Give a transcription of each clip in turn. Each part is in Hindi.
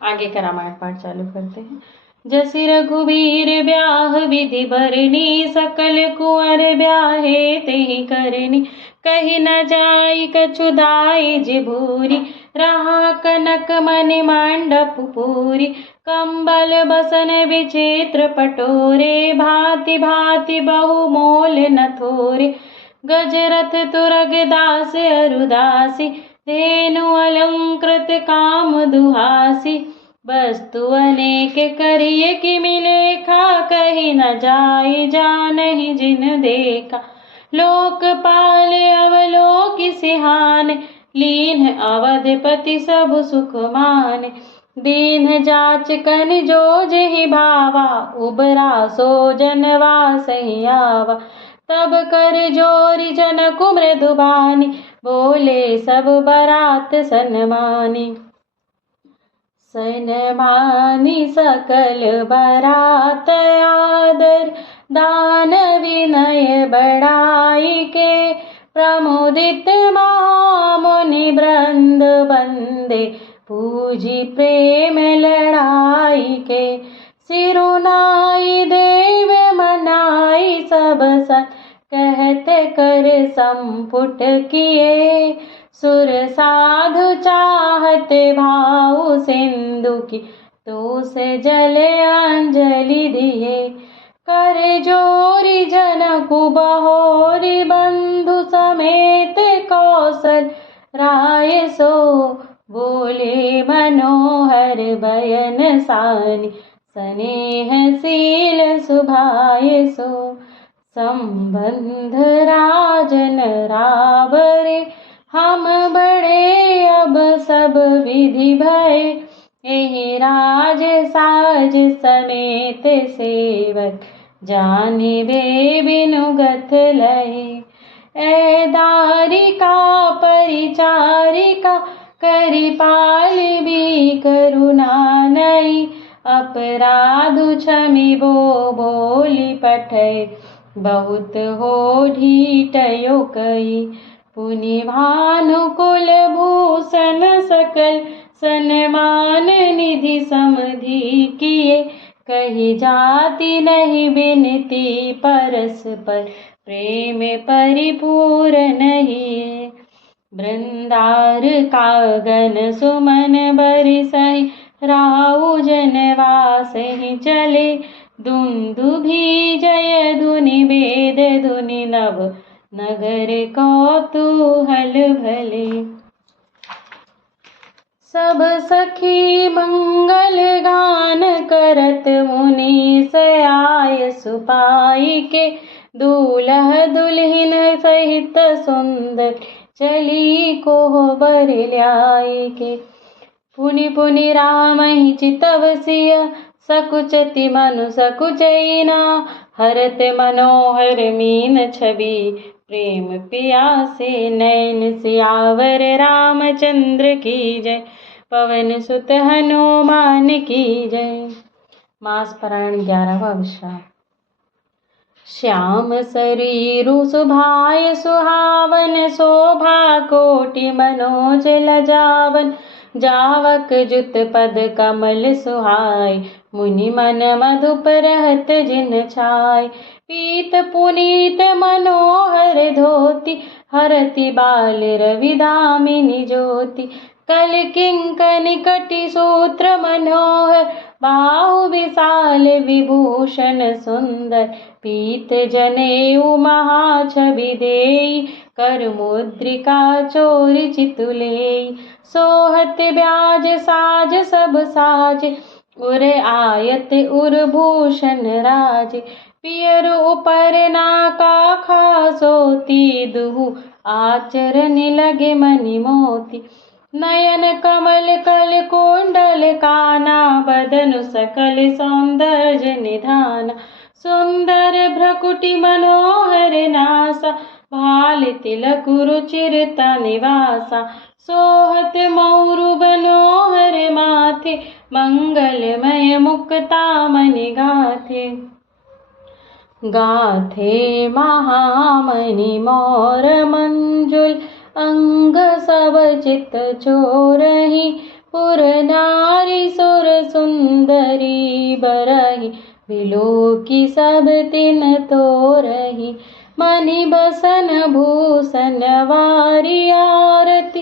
आगे का रामायण पाठ चालू करते हैं। जसि रघुवीर ब्याह विधि भरनी, सकल कुंवर ब्याहे तेहि करनी। कही न जाई कछु दाई जिभूरी, रहा कनक मणि मंडप पूरी। कंबल बसन विचित्र पटोरे, भांति भांति बहु मोल न थोरे। गजरथ तुरग दास अरुदासी, धेनु अलंकृत काम दुहासी। वस्तु अनेक करिय कि मिलेखा, कही न जाई जानहि जिन देखा। लोकपाल अवलोक सिहान, लीन अवधपति सब सुख मान। दीन जाचकन जो जेहि भावा, उबरा सो जनवा सही आवा। तब कर जोरी जनक मृदुबानी, बोले सब बरात सन्मानी। सन्मानी सकल बरात आदर, दान विनय बढ़ाई के। प्रमोदित महामुनि वृंद बंदे, पूजी प्रेम लड़ाई के। सिरुनाई देव मनाई सब सन, कहते कर संपुट किए। सुर साधु चाहते भाव सिंधु की, तो से जल अंजलि दिए। कर जोरी जनकु बहोरी, बंधु समेत कौशल राय सो। बोले मनोहर बयन सानी, स्नेहशील सुभाय सो। संबंध राजन रावरे, हम बड़े अब सब विधि भय। एहि राज साज समेत सेवक, जानिबे बिनुगत लय। ऐ दारिका परिचारिका, करि पालिबी करुणा नई। अपराधु क्षमिबो बोली पठय, बहुत हो ढीठयो कई। पुनि भानुकुल भूषण सकल, सन्मान निधि समधि किए। कही जाति नहीं बिनती, परस्पर प्रेम परिपूर्ण हिए। वृंदार कागन सुमन बरसहि, राउ जनवासहि चले। दुंदुभि जय धुनि वेद धुनि, नव नगर कौतूहल भले। सब सखी मंगल गान करत, मुनि सयाय सुपाई के। दूल्ह दुल्हिन सहित सुंदर, चली कोहबर ल्याई के। पुनि पुनि रामहि चितव सिय, सकुचति मनु सकुचैना। हरत मनोहर मीन छवि, प्रेम पियासे नयन सियावर। रामचंद्र की जय, पवन सुत हनुमान की जय। मास पारायण 11वां विश्राम। श्याम शरीरु सुभाय सुहावन, शोभा कोटि मनोज लजावन। जावक जुत पद कमल सुहाय, मुनि मन मधुप रहत जिन छाय। पीत पुनीत मनोहर धोती, हरति बाल रवि दामिनी ज्योति। कल किंकनि कटि सूत्र मनोहर, बाहु विशाल विभूषण सुंदर। पीत जनेऊ महाछवि देई, कर मुद्रिका चोरि चितुलेई। सोहत ब्याज साज सब साज, उर आयत उर भूषण राज। पियर उपर नाका खासोती, दुहु आचरण लगे मनि मोती। नयन कमल कल कुंडल काना, बदनु सकल सौंदर्य निधाना। सुंदर भ्रकुटि मनोहर नासा, भाल तिलक रुचिरता निवासा। सोहत मौरु मनोहर माथे, मंगलमय मुक्ता मणि गाथे। गाथे महामणि मोर मंजुल, अंग सब चित चोरहि। पुर नारी सो सुंदरी बरही, बिलोकी सब तिन तोरही। मणि बसन भूषण वारी आरती,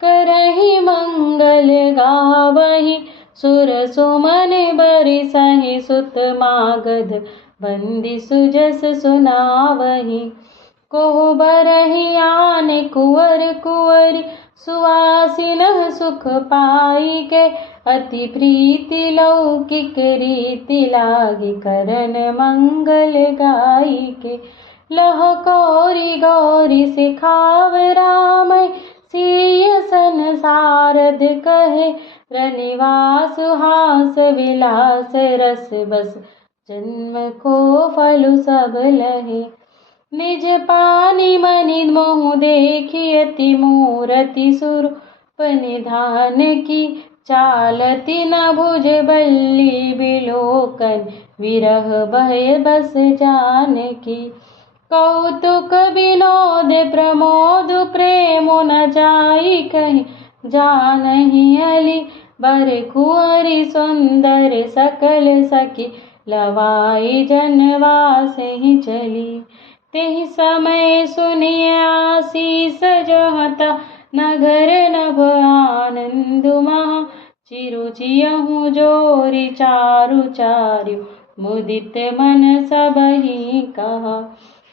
करही मंगल गावही। सुर सुमन बरसहि सुत मागध, बंदी सुजस सुनावही। को बरही आन कुंवर कुंवरी, सुवासिन सुख पाई के। अति प्रीति लौकिक रीति लागी, करन मंगल गाई के। लह गौरी गौरी सिखाव राम, सिय सन सारद कहे। रनिवास हास विलास रस बस, जन्म को फल सब लहे। निज पानी मनि मोह देखी, अति मूरति स्वरूप निधान की। चालती न भुज बल्ली बिलोकन, विरह भय बस जानकी। कौतुक विनोद प्रमोद प्रेम न जाई कहीं, जानहि अली। बर कुंवरी सुंदर सकल सखी, लवाई जनवास ही चली। तेहि समय सुनिय आशीष जहता, नगर नभ आनंद महा। चिरु चियहु जोरी चारु चार्यो, मुदित मन सबहि कहा।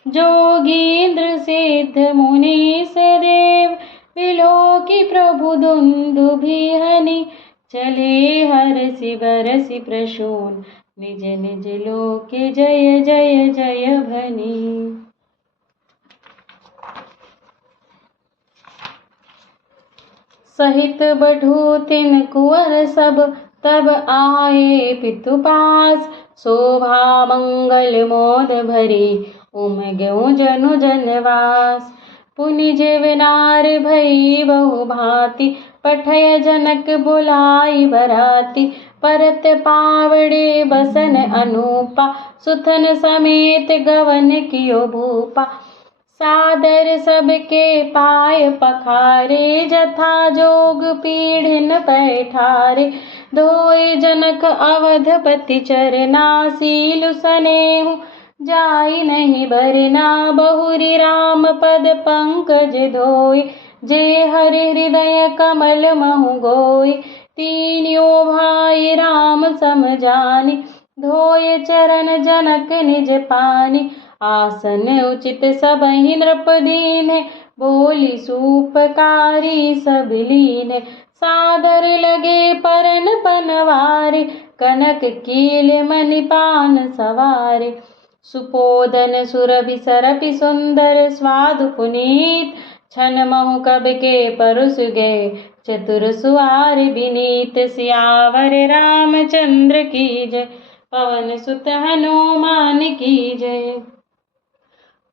जोगींद्र सिद्ध मुनीश देव, बिलोकी प्रभु दुन्दुभिहनि। चले हरसि बरसि प्रसून, निज निज लोके जय जय जय भनी। सहित बढ़ु तिन कुंवर सब, तब आए पितु पास। शोभा मंगल मोद भरी, उमग्यो जनु जनवास। पुनि जेवनार भई बहु भांति, पठय जनक बुलाई बराती। परत पावड़े बसन अनूपा, सुथन समेत गवन कियो भूपा। सादर सबके पाय पखारे, जथा जोग पीढ़िन पैठारे। धोए जनक अवधपति चरना, सीलु सनेहु जाई नहीं बरना। बहुरी राम पद पंकज धोई, जे हरि हृदय कमल महु गोई। तीनियों भाई राम सम जानी, धोए चरण जनक निज पानी। आसन उचित सबहि नृप दीन्हे, बोली सूपकारी सब लीन्हे। सादर लगे परन पनवारे, कनक कील मणिपान सवारे। सुपोदन सुरभि सरपि सुंदर, स्वादु पुनीत। छन महु कब के परुस गए, चतुर सुआर बिनीत। सियावर रामचंद्र की जय, पवन सुत हनुमान की जय।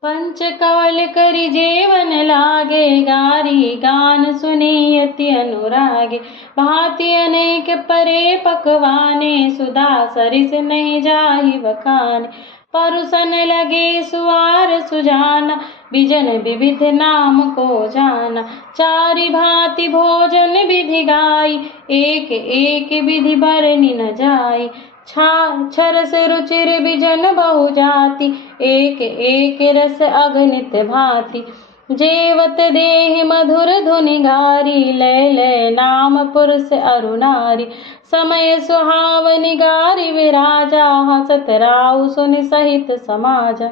पंच कवल करि जेवन लागे, गारी गान सुनी अति अनुरागे। भांति अनेक परे पकवाने, सुधा सरिस नहीं जाहि बखाने। परुसन लगे सुआर सुजाना, बिजन विविध नाम को जाना। चारि भांति भोजन विधि गाई, एक एक विधि बरनि न जाई। छरस रुचिर बिजन बहु जाति, एक एक रस अगणित भांति। जेवत देहि मधुर धुनि गारी, लय लय नाम पुरुष अरु नारी। समय सुहावनि गारी विराजा, हसत राउ सुनि सहित समाजा।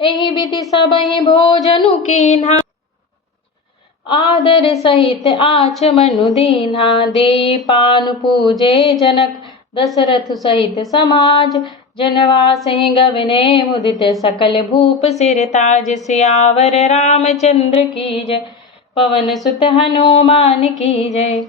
एहि विधि सबहि भोजनु कीन्हा, आदर सहित आचमनु दीन्हा। दे पानु पूजे जनक, दशरथ सहित समाज। जनवास ही गवने मुदित, सकल भूप सिर ताज। सियावर रामचंद्र की जय, पवन सुत हनुमान की जय।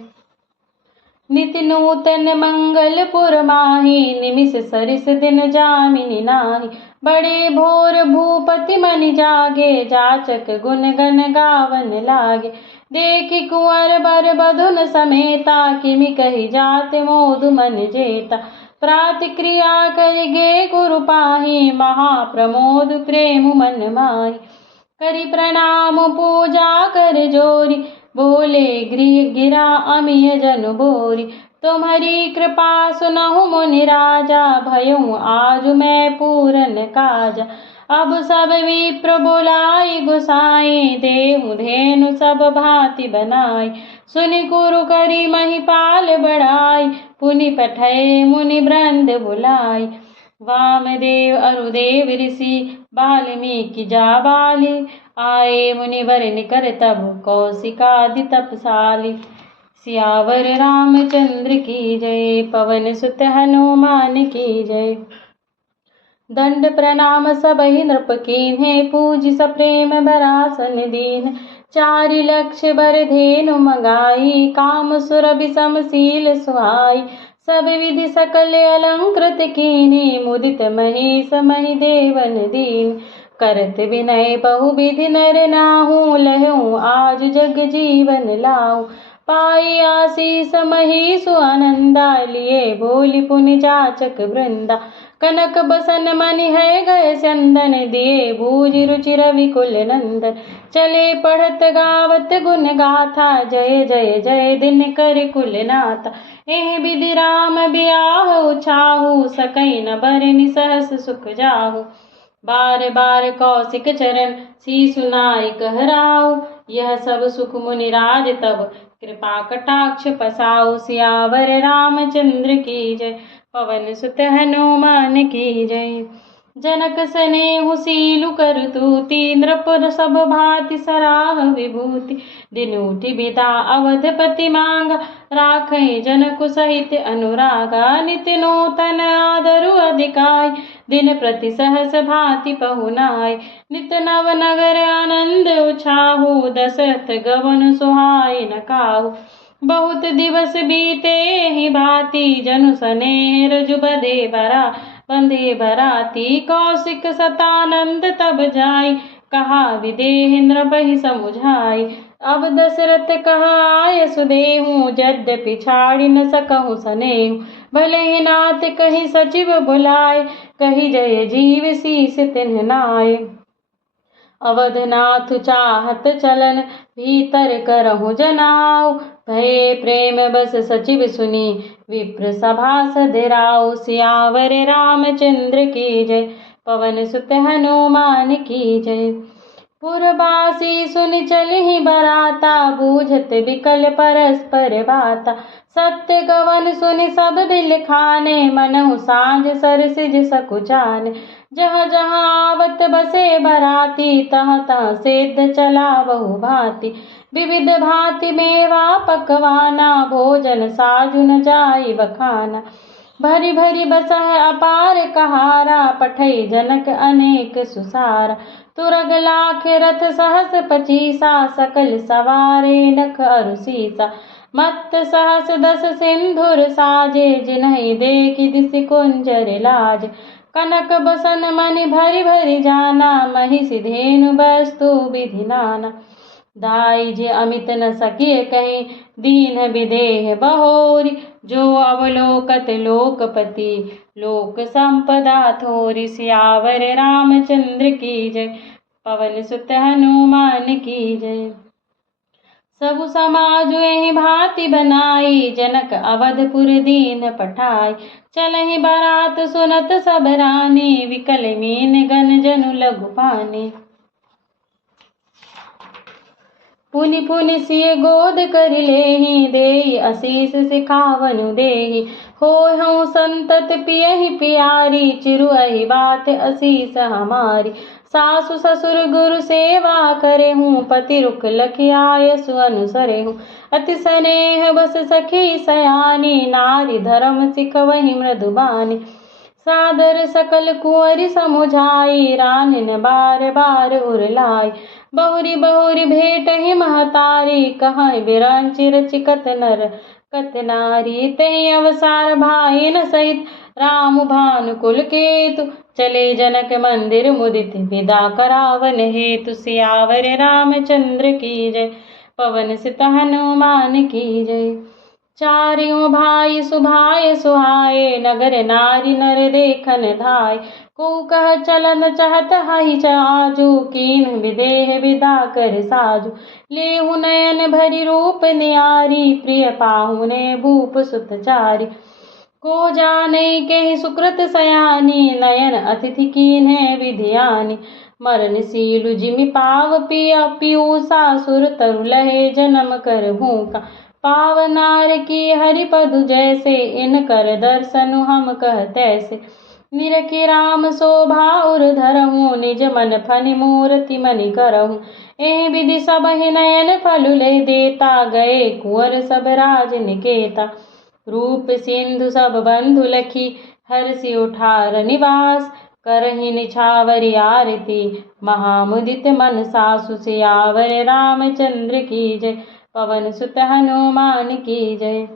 निति नूतन मंगलपुर माही, निमिष सरिस दिन जामिनी नाही। बड़े भोर भूपति मनि जागे, जाचक गुण गण गावन लागे। देखि कुंवर बर बधुन समेता, किमि कहि जात मोदु मन जेता। प्रातिक्रिया करि गे गुरु पाही, महाप्रमोद प्रेम मन माही। करि प्रणाम पूजा कर जोरी, बोले गृह गिरा अमिय जन बोरी। तुम्हारी कृपा सुनहु मुनि राजा, भयऊँ आज मैं पूरन काजा। अब सब विप्र बुलाई गोसाई, देहु धेनु सब भांति बनाई। सुनि कुरु करी महिपाल बढ़ाई, पुनि पठय मुनि वृंद बुलाई। वामदेव अरुदेव ऋषि, वाल्मीकि जाबाली। आए मुनिवर निकर तब, कौशिकादि तपसाली। सियावर रामचंद्र की जय, पवन सुत हनुमान की जय। दंड प्रणाम सबहि नृप कीन्हे, पूजि सप्रेम बरासन दीन। 4 लक्ष बर धेनु मंगाई, काम सुरभि समशील सुहाई। सब विधि सकल अलंकृत कीनी, मुदित महेश महि देवन दीन। करत विनय बहुविधि नर नाहु, लहऊँ आज जग जीवन लाहू। पाई आशीष महीसु आनंदा, लिए बोली पुनि जाचक वृंदा। कनक बसन मनि है गए चंदन, दिए बूझ रुचि रवि कुल नंदन। चले पढ़त गावत गुण गाथा, जय जय जय दिन कर कुल नाथा। एह विधि राम बियाहु छाहु, सकई न बरनि सहस सुख जाहु। बार बार कौशिक चरण, शीशु नाई कहराऊ। यह सब सुख मुनि राज तब, कृपा कटाक्ष पसाऊ। सियावर रामचंद्र की जय, पवन सुत हनुमान की जय। जनक सनेहु सीलु करतूति, नृपुर सब भांति सराह विभूति। दिन उठि बिदा अवधपति मांगा, राखै जनकु सहित अनुरागा। नित्य नूतन आदरु अधिकाई, दिन प्रति सहस भांति पहुनाय। नित नव नगर आनंद उछाहु, दशरथ गवन सुहाय न काहू। बहुत दिवस बीते ही भांति, जनु सनेह रजु बंधे बराती। कौशिक सतानंद तब जाई, कहा विदेह नृपहि समुझाई। अब दशरथ कहा आय सुदेहु, यद्यपि छाड़ि न सकहु सनेहु। भले ही नाथ कहि सचिव बुलाए, कहि जय जीव शीस तिन्ह नाय। अवधनाथ चाहत चलन, भीतर करहु जनाऊ। भये प्रेम बस सचिव सुनी, विप्र सभा सधराऊ। सियावर रामचंद्र की जय, पवन सुत हनुमान की जय। पुरबासी सुनि चलहि बराता, बूझत बिकल परस्पर बाता। सत्य गवन सुनि सब बिल खाने, मनहु सांझ सरसिज सकुचाने। जहाँ जहाँ आवत बसे बराती, तहाँ तहाँ सेध चला बहु भांति। विविध भांति मेवा पकवाना, भोजन साजु न जाई बखाना। भरी भरी बसह अपार कहारा, पठई जनक अनेक सुसारा। तुरग लाख रथ सहस 25, सकल सवारे लख अरु सीसा। मत्त सहस 10 सिंधुर साजे, जिन्हि देखि दिसि कुंजर लाज। कनक बसन मनि भरि भरि जाना, महिषि धेनु वस्तु विधि नाना। दाई जे अमित न सकिए कहीं, दीन विदेह बहोरी। जो अवलोकत लोकपति, लोक संपदा थोरी। सियावर रामचंद्र की जय, पवन सुत हनुमान की जय। सबु समाज एहि भांति बनाई, जनक अवधपुर दीन पठाई। चलहि बरात सुनत सब रानी, विकल मीन गन जनु लघु पानी। पुनि पुनि सिय गोद कर लेहि, देहि आशीष सिखावनु देहि। होहु संतत पियहि प्यारी, चिरु एहि बात आशीष हमारी। सासु ससुर गुरु सेवा करेहूँ, पति रुख लखि आयसु अनुसरेहूँ। अति स्नेह बस सखी सयानी, नारी धर्म सिखवहि मृदुबानी। सादर सकल कुंवरि समुझाई, रानिन बार बार उरलाई। बहुरी बहुरी भेटहि महतारी, कहै बिरंचि रचि कत नर कत नारी। तहि अवसार भाईन सहित, राम भानु कुल केतु। चले जनक मंदिर मुदित, विदा करावन हेतु। सियावर रामचंद्र की जय, पवन सुत हनुमान की जय। चारियों भाई सुभाए सुहाए, नगर नारी नर देखन धाय। को कह चलन चहत हई आजू, कीन विदेह विदा कर साजू। लेहु नयन भरी रूप नियारी, प्रिय पाहुने भूप सुत चारी। को जाने के सुकृत सयानी, नयन अतिथि कीन्हे विधियानी। मरणशीलु जिमि पाव पिया पियू, सासुर तरु लहे जन्म कर भूखा। पावनार की हरिपदु जैसे, इन कर दर्शनु हम कहतैसे। निरखि राम शोभा उर धरहूँ, निज मन फनि मूर्ति मनि करहूँ। एहि विधि सब ही नयन फलु ले देता, गए कुंवर सब राज निकेता। रूप सिंधु सब बंधु लखी, हर्षि उठार निवास। करहि निछावरी आरती, महामुदित मन सासु सियावर रामचंद्र की जय। पवन सुत हनुमान की जय।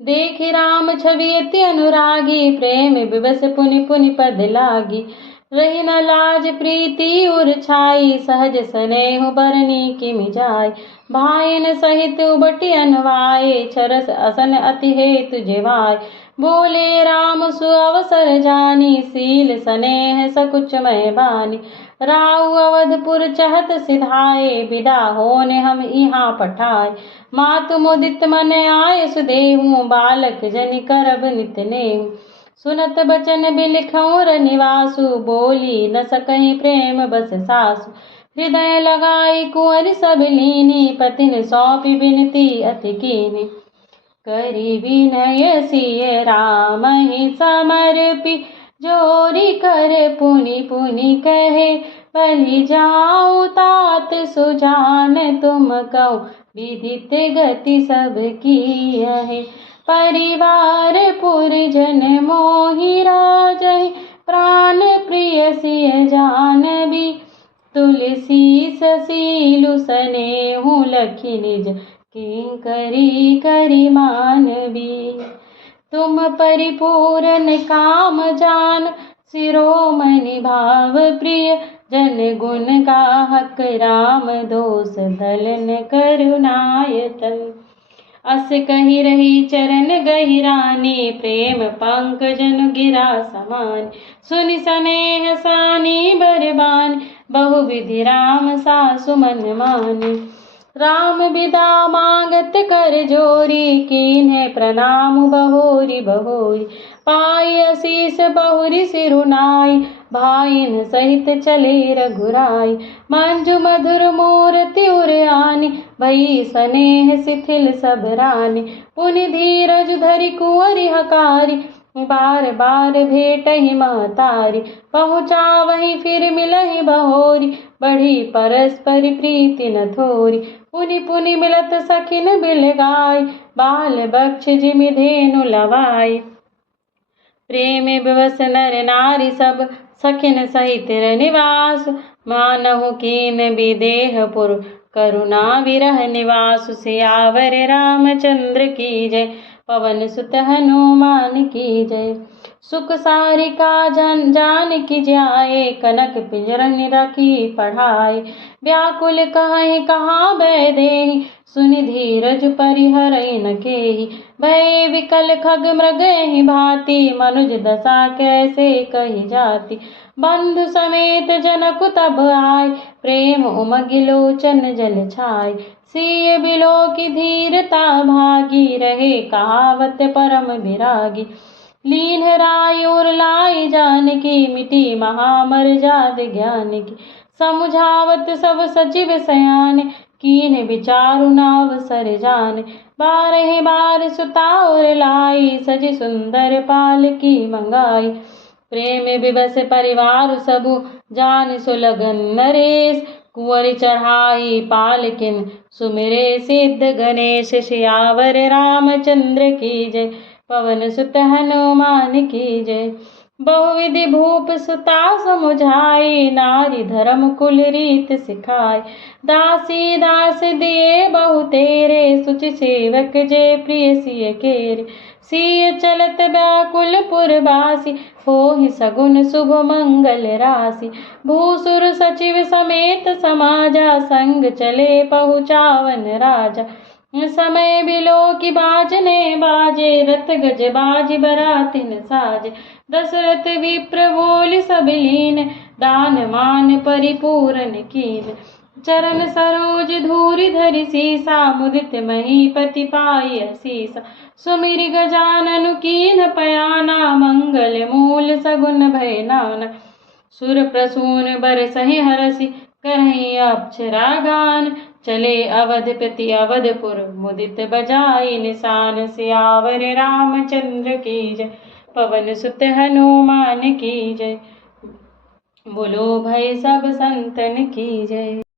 देखि राम छवि अति अनुरागी, प्रेम विवश पुनि पुनि पद लागी। रही न लाज प्रीति उर छाई, सहज स्नेह बरनी किमि जाय। भाइन सहित उबटि अनवाए, छरस असन अति हेतु जेवाय। बोले राम सुअवसर जानी, सील स्नेह सकुच मय बानी। राउ अवधपुर चहत सिधाए, विदा होने हम यहाँ पठाए। मातु मुदित मन आय सुदेहु, बालक जनि करब नित नेहु। सुनत बचन बिलखऊँ रनिवासु, बोली न सकहि प्रेम बस सासु। हृदय लगाई कुंवर सब लीनी, पतिन सौंपी बिनती अति कीनी। करि विनय सिय राम ही समर्पी, जोरी कर पुनि पुनि कहे। बलि जाऊँ तात सुजान, तुम कहो विदित गति सब की है। परिवार पुरजन मोहि राजहि, प्राण प्रिय सिय जानबी। तुलसी ससीलु सनेहु, लखि निज किंकरी करि मानबी। तुम परिपूर्ण काम जान, शिरोमणि भाव प्रिय। जन गुण गाहक राम, दोष दलन करुणायतन। अस कहि रही चरण गहिरानी, प्रेम पंकजन गिरा समान। सुनि स्नेह सानी बरबान, बहुविधि राम सासु मन मानी। राम विदा मांगत कर जोरी, कीन्हे प्रणाम बहोरी बहोरी। पाई असीस बहुरी सिरुनाई, भाइन सहित चले रघुराई। मंजु मधुर मूर्ति उर आनी, भई स्नेह शिथिल सब रानी। पुनि धीरज धरि कुंवरि हकारी, बार बार भेटहि महतारी। पहुँचावहि फिर मिलहि बहोरी, बढ़ी परस्पर प्रीति न थोरी। पुनि पुनि मिलत सखिन बिलगाई, बाल बक्ष जिमि धेनु लवाई। प्रेम विवश नर नारी सब, सखिन सहित निवास। मानहु कीन विदेहपुर, करुणा विरह निवास। सियावर रामचंद्र की जय, पवन सुत हनुमान की जय। सुख सारिका जान की जाए, कनक पिंजरन रखी पढ़ाए। व्याकुल कहहि कहाँ भय देहि, सुनि धीरज परिहरइ न केहि। भय विकल खग मृगहि भांति, मनुज दशा कैसे कही जाति। बंधु समेत जनक तब आय, प्रेम उमगि लोचन जल छाय। सिय बिलो की धीरता भागी, रहे कहावत परम विरागी। लीन राय और लाई जानकी, मिटी महामर्याद ज्ञान की। समुझावत सब सचिव सयाने, कीन विचारु नावसर जाने। बारह बार सुता और लाई, सजी सुंदर पाल की मंगाई। प्रेम विवश परिवार सबु, जान सुलगन नरेश। कुंवर चढ़ाई पालकिन, सुमिरे सिद्ध गणेश। सियावर रामचंद्र की जय, पवन सुत हनुमान की जय। बहुविधि भूप सुता समुझाई, नारी धर्म कुल रीत सिखाई। दासी दास दिए बहु तेरे, सुचि सेवक जे प्रिय सिय केरे। सिय चलत व्याकुल पुरवासी, होहि सगुन शुभ मंगल राशि। भूसुर सचिव समेत समाजा, संग चले पहुँचावन राजा। समय बिलो की बाजने बाजे, रथ गज बाज बरातिन साजे। दशरथ विप्र बोल सब लीन, दान मान परिपूरन कीन। चरण सरोज धूरि धरि सीसा, मुदित महीपति पाई असीसा। सुमिरि गजानन कीन्ह पयाना, मंगल मूल सगुन भय नाना। सुर प्रसून बरसहि हरषि, करहि अक्षरा गान। चले अवधपति अवधपुर, मुदित बजाई निशान। सियावर रामचंद्र की जय, पवन सुत हनुमान की जय। बोलो भाई सब संतन की जय।